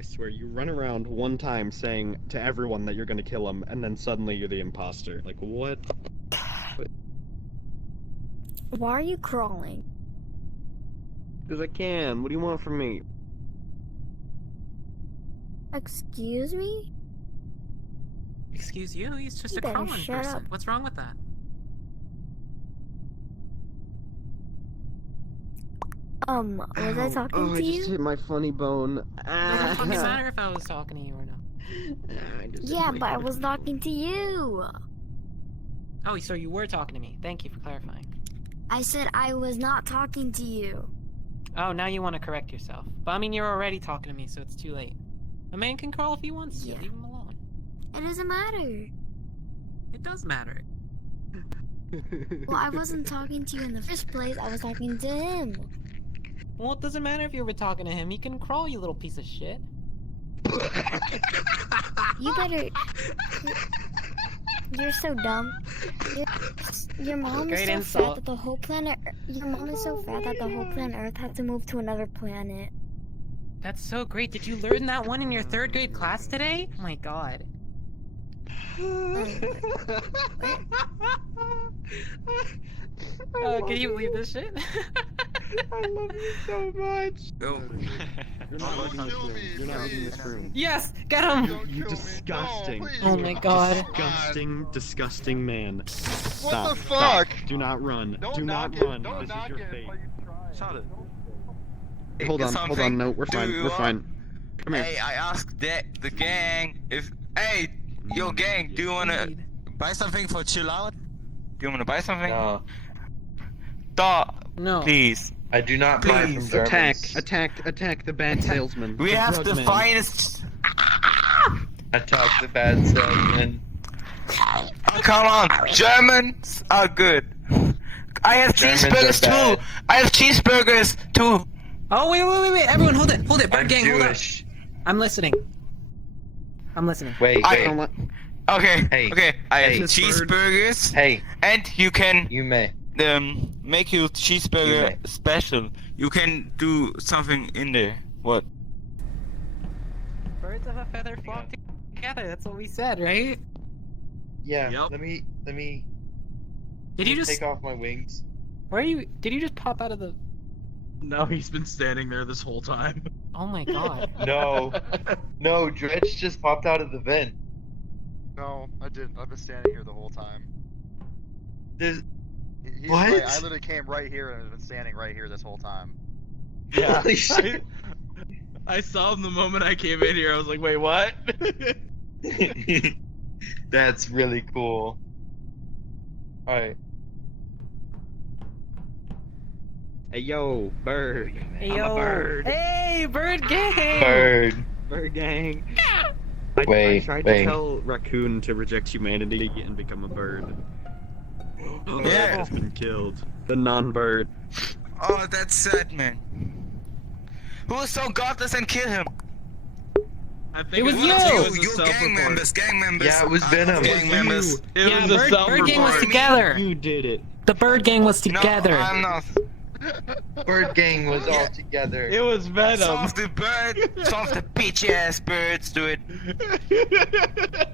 I swear, you run around one time saying to everyone that you're gonna kill him, and then suddenly you're the imposter. Like, what? Why are you crawling? Because I can. What do you want from me? Excuse me? Excuse you? He's just You a better crawling shut person. up. What's wrong with that? Was I talking to I just you? hit my funny bone. It doesn't fucking matter if I was talking to you or not. Yeah, but I was talking to you. Oh, so you were talking to me. Thank you for clarifying. I said I was not talking to you. Oh, now you want to correct yourself. But I mean, you're already talking to me, so it's too late. A man can crawl if he wants to. Yeah. Leave him alone. It doesn't matter. It does matter. Well, I wasn't talking to you in the first place. I was talking to him. Well, it doesn't matter if you were talking to him. He can crawl, you little piece of shit. You better. You're so dumb. Your mom is Great so insult. fat that the whole planet. Your mom is so fat that the whole planet Earth had to move to another planet. That's so great. Did you learn that one in your 3rd grade class today? Oh my god. Can you believe this shit? I love you so much. Go. You're not Don't leaving this kill room. me, You're not leaving please. this room. Yes! Get him! Don't You kill me. disgusting. No, please. Oh my god. Disgusting, disgusting man. What Stop, the stop. fuck? Do not run. Don't Do not knock it. run. Don't This is knock your it. fate. While you try. Shut it. Hold on, hold on. No, we're fine. We're fine. Come here. Hey, I asked the gang if. Hey, yo, gang, do you wanna buy something for chill out? Do you wanna buy something? No, Stop, No. please. I do not buy from Please. Germans. Attack the bad salesman. We the have drug the man. finest. Attack the bad salesman. Oh, come on, Germans are good. I have Germans cheeseburgers are too. bad. I have cheeseburgers too. Oh, wait. Everyone, hold it. Bird I'm gang, hold up. Jewish. I'm listening. Wait, I wait. Don't let- Okay, Hey. okay. I Hey. have cheeseburgers, Hey, and you can you may. make your You cheeseburger may. special. You can do something in there. What? Birds of a feather flock together. That's what we said, right? Yeah, Yep. let me Did you just? take off my wings. Where are you? Did you just pop out of the? No, he's been standing there this whole time. Oh my god. No, no, Dredge just popped out of the vent. No, I didn't. I've been standing here the whole time. There's, He's What? Right, I literally came right here and have been standing right here this whole time. Yeah. Holy shit. I saw him the moment I came in here. I was like, wait, what? That's really cool. Alright. Hey yo, bird. Hey, I'm yo. a bird. Hey, bird gang. Bird. Bird gang. I Wait, tried wait. to tell Raccoon to reject humanity and become a bird. Oh, Yeah. has been killed. The non-bird. Oh, that's sad, man. Who is so godless and kill him? I think It was was you! a You gang self-report. members, gang members. Yeah, it was I'm Venom. Gang You. members. It Yeah, was a bird gang was self-report. together. You did it. The bird gang was together. No, I'm not. Bird gang was all together. It was Venom. Soft the bird, soft the bitch ass birds do it.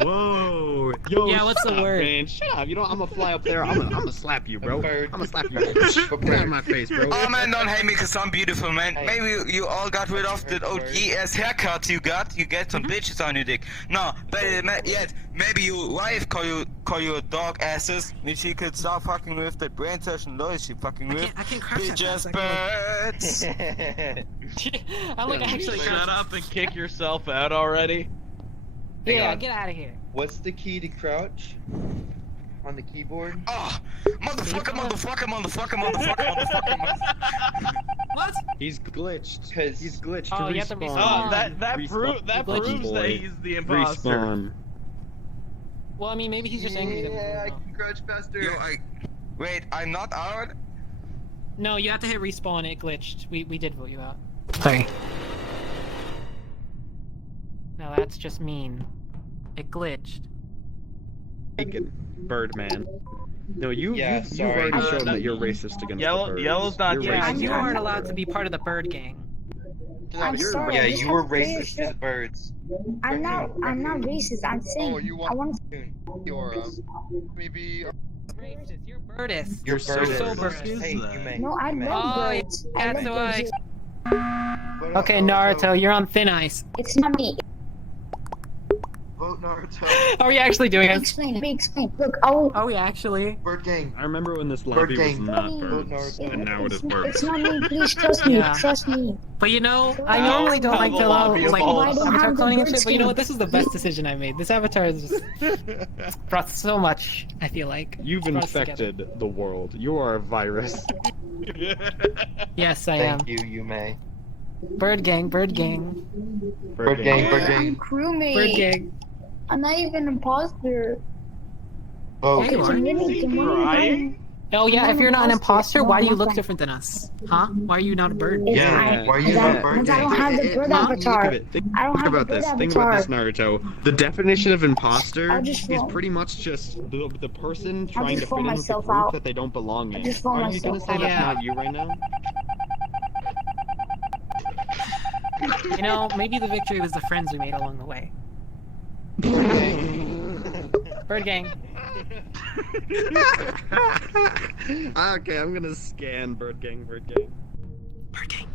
Whoa. Yo, Yeah, what's the shut up, word? Man, shut up. You know, I'm gonna fly up there. I'm gonna slap you, bro. A bird. I'm gonna slap you. Get out of my face, bro. Oh man, don't hate me cause I'm beautiful, man. Hey. Maybe you all got rid of the old ass haircut you got. You get some bitches on your dick. No, better yet, maybe your wife call you dog asses. Maybe she could stop fucking with that brain session noise she fucking with. I can't crouch that Bitch ass fast, I birds. I'm like actually. Shut up and kick yourself out already. Hang Yeah, on. get out of here. What's the key to crouch? On the keyboard? Oh, motherfucker. What? He's glitched. 'Cause- He's glitched Oh, to you have to respawn. respawn. Oh, that Respawn. proves Boy. that he's the imposter. Respawn. Well, I mean, maybe he's just angry that we Yeah, I don't know. can crouch faster. Yo, wait, I'm not out. No, you have to hit respawn. It glitched. We did vote you out. Sorry. No, that's just mean. It glitched. Bacon. Birdman. No, Yeah, you've sorry. already shown that you're racist against Yellow- the birds. Yellow's not You're Yeah, racist. racist you against aren't the allowed to birds. be part of the bird gang. I'm you're sorry. Yeah, I just you have were to finish racist to it. birds. I'm not racist. I'm saying Oh, you I want want Fiora? Maybe. Racist. You're birdist. You're so birdist. birdist. is Hey, that? you may. No, I you may. love Oh, yeah, birds. that's I love why. birds. Okay, Naruto, you're on thin ice. It's not me. Vote Naruto. Are we actually doing Let me it? explain. Let me explain. Look, oh, Are we actually? Bird gang. I remember when this Bird lobby was gang. not Vote birds, Naruto. and now it is birds. it's not me. Please trust me. Yeah. Trust me. But you know, I Wow. normally don't How like the to allow lobby like evolves. Why don't avatar have the cloning and bird shit, but you know what? skin? This is the best decision I made. This avatar is just brought so much, I feel like. You've Brought us together. infected the world. You are a virus. Yes, I am. Thank you, you may. Bird gang, bird gang. Bird gang, bird I'm gang. crewmate. Bird gang. I'm not even an imposter. Vote. Yeah, you are. Can we Crying? Oh yeah, I'm if you're not an imposter, No, why do you I'm look not. different than us? Huh? Why are you not a bird? It's Yeah, I- why are you because not I- bird because I don't gang? have the bird avatar. Look at it. Think I don't have about the bird this. Think about this, avatar. Naruto. The definition of imposter I'll just is vote. pretty much just the person trying just to vote fit into the myself group out. that they don't belong in. just vote Are you gonna myself say out. that's Yeah. not you right now? You know, maybe the victory was the friends we made along the way. Bird gang. Okay, I'm gonna scan Bird Gang, Bird Gang. Bird gang.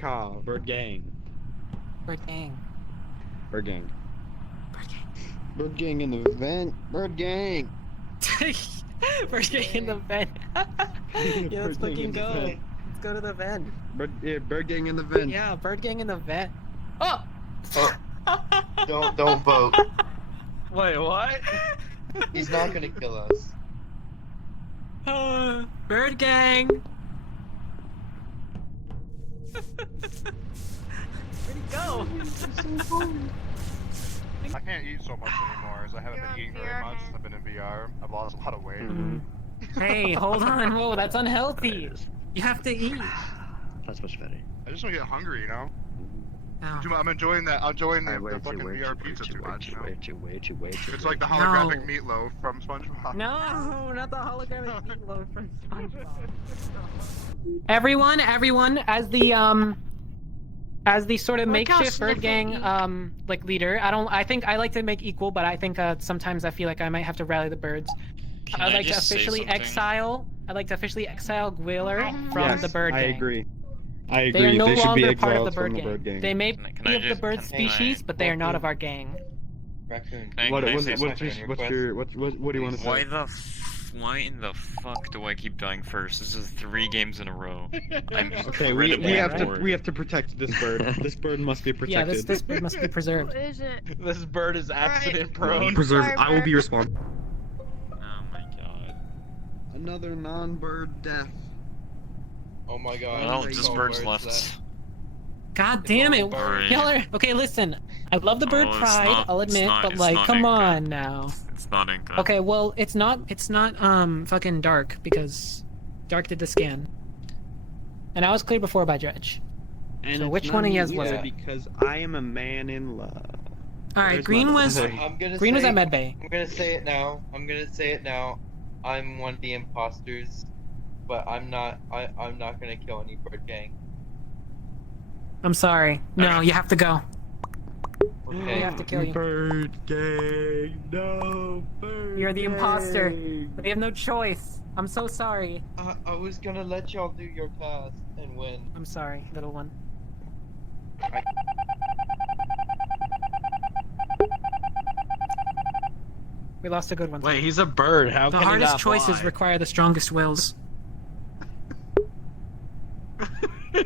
Caw, Bird Gang. Bird gang. Bird Gang. Bird gang. Bird Gang in the vent. Bird Gang. Bird gang in the vent. Yeah, let's Bird Gang fucking in the go. vent. Let's go to the vent. Bird Gang in the vent. Yeah, bird gang in the vent. Oh! Oh, don't vote. Wait, what? He's not gonna kill us. Bird gang! Where'd he go? I can't eat so much anymore, as I haven't been eating very much since I've been in VR. I've lost a lot of weight. Hey, hold on. Whoa, that's unhealthy. You have to eat. That's much better. I just don't get hungry, you know? Oh. I'm enjoying that. I'm enjoying the fucking VR pizza too much, you know? It's like the holographic meatloaf from SpongeBob. No, not the holographic meatloaf from SpongeBob. Everyone, as the sort of Look how makeshift bird gang, sniffy. like leader. I think I like to make equal, but I think sometimes I feel like I might have to rally the birds. I'd like to officially exile. I'd like to officially exile Gwiller from Yes, the bird I gang. agree. I They are agree. no They should be longer part of exiled the from bird the gang. bird gang. They may Can be I of the just- bird can I- species, but they are not of our gang. Raccoon. Can I What say in the Why in the fuck do I keep dying first? This is 3 games in a row. I'm Okay, we incredibly have to bored. we have to protect this bird. This bird must be Yeah, protected. this bird must be preserved. What is it? This bird is accident prone. Preserve. I will be responsible. Oh my god. Another non-bird death. Oh my god. Well, Thank just all birds birds left. God damn it! Bird. Y'all are okay. Listen, I love the bird Oh, it's pride. not- I'll it's admit, not- but it's like, not come Inca. on now. It's not Inca. Okay, well, it's not fucking Dark because Dark did the scan, and I was cleared before by Dredge. And So it's which not one of yous me was it? Because I am a man in love. All right, There's Green my was love. I'm gonna Green was say, at Medbay. I'm gonna say it now. I'm one of the imposters, but I'm not gonna kill any bird gang. I'm sorry. No, Okay. you have to go. Okay. We have to kill you. Bird gang, no bird. You're the imposter. gang. We have no choice. I'm so sorry. I was gonna let y'all do your task and win. I'm sorry, little one. We lost a good one. Wait, he's a bird. How The can he hardest not choices fly? require the strongest wills.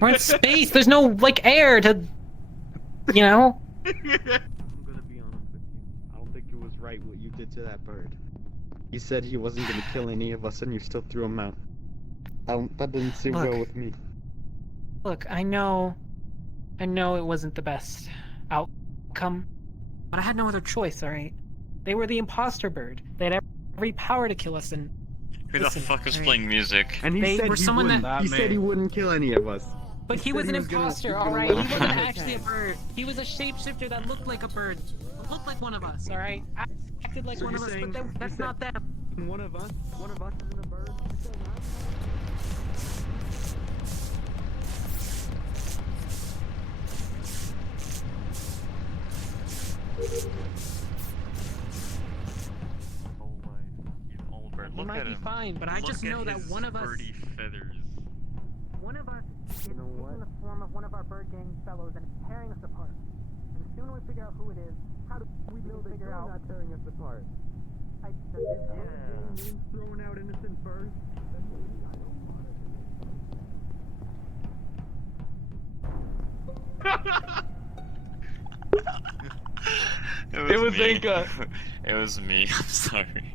We're in space. There's no like air to, you know. I'm gonna be honest with you. I don't think it was right what you did to that bird. You said he wasn't gonna kill any of us, and you still threw him out. That didn't seem Look. well with me. Look, I know it wasn't the best outcome, but I had no other choice. All right, they were the imposter bird. They had every power to kill us, and Who the Listen, fuck is alright. playing music? And he They said were he someone wouldn't. that- He Not said me. he wouldn't kill any of us. but he said was he an was gonna- imposter. he was All gonna right, he let wasn't us actually a bird. He was a shapeshifter that looked like a bird, looked like one of us. All right, acted like So one of you're us, saying- but that's you're not them. One of us isn't a bird. He's all bird. He Look might at be him. fine, but I just Look know at that his one of us, birdie feathers. one of us is taking the form of one of our bird gang fellows and it's tearing us apart. And the sooner we figure out who it is, how do we figure out? Not tearing us apart. Throwing out innocent birds. It was me. Inca. It was me. I'm sorry.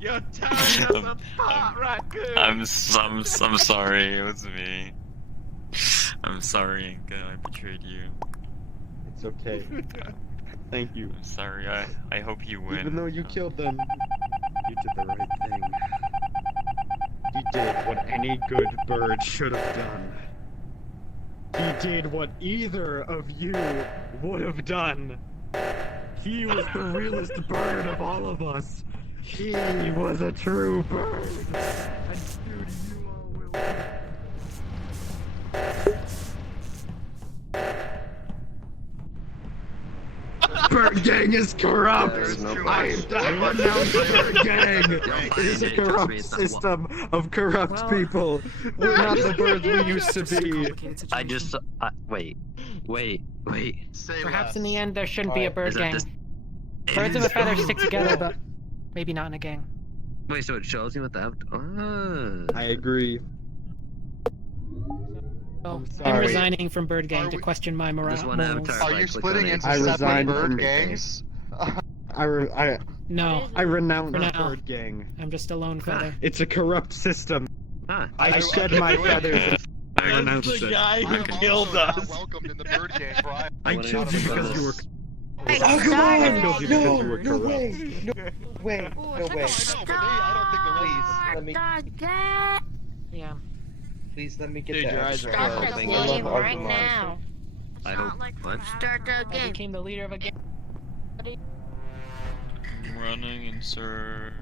You're tearing us apart, raccoon. I'm sorry. It was me. I'm sorry, Inca. I betrayed you. It's okay. Thank you. I'm sorry. I hope you win. Even though you killed them, you did the right thing. You did what any good bird should have done. He did what either of you would have done. He was the realest bird of all of us. He was a true bird. And dude, you all will. Bird Gang is corrupt! I renounce Bird Gang! It is a corrupt system of corrupt Well- people! We're not the birds we used to be! I just wait. Say Perhaps less. in the end there shouldn't be a bird Is that gang. this- Birds of a feather stick together, but maybe not in a gang. Wait, so it shows you what that? I agree. So I'm I'm sorry. resigning from bird gang Are to we- question my Just one morals. avatar. Are Right, you click splitting on it. into I separate resigned bird from- gangs? No, I renounce For now. Bird Gang. I'm just a lone feather. It's a corrupt system. Ah, I shed my feathers. I That's renounced the it. guy I'm who also killed not us. welcomed in the bird gang, Brian. I wanna killed you know because this. you were. Hey, I stop it. killed you because you were corrupt. Wait, Oh, no I way. know, but I don't think the rest Please, let me- Start that. Yeah. Please let me get Dude, the your eyes extra are Start closed. the thing. I love game right Agumon. now. I hope. What? Start the I game. became the leader of a gang. I'm running in circles.